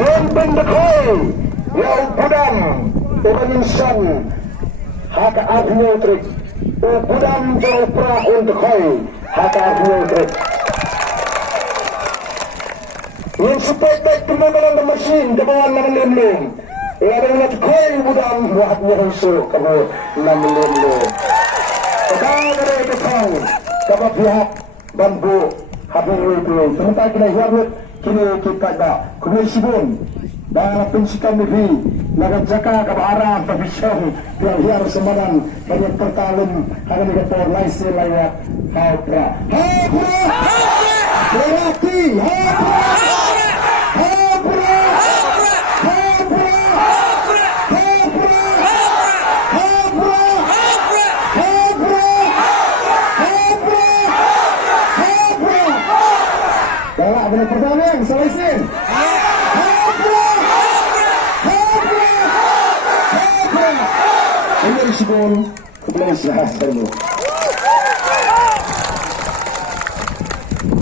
Yon Bendekoi, Yau Budam, Ubaninsan, Haka Abnyotrik, Budam Jauh Pra Undekoi, Haka Abnyotrik. Yang sebaik-baik pembangunan mesin kebawan 6 lim. Ladang nak koi budam buatnya rusuk kamu 6 lim. Sekarang itu kau kamu pihak bambu habis itu. Sementara kita hidup kini kita dah kumesibun dalam pensikan negeri naga jaka kamu arah perbisyong biar semadan banyak pertalun hari ini kapor laisi layak haupra. Berarti benar pertandingan selesai. Ini risiko kebenaran sahas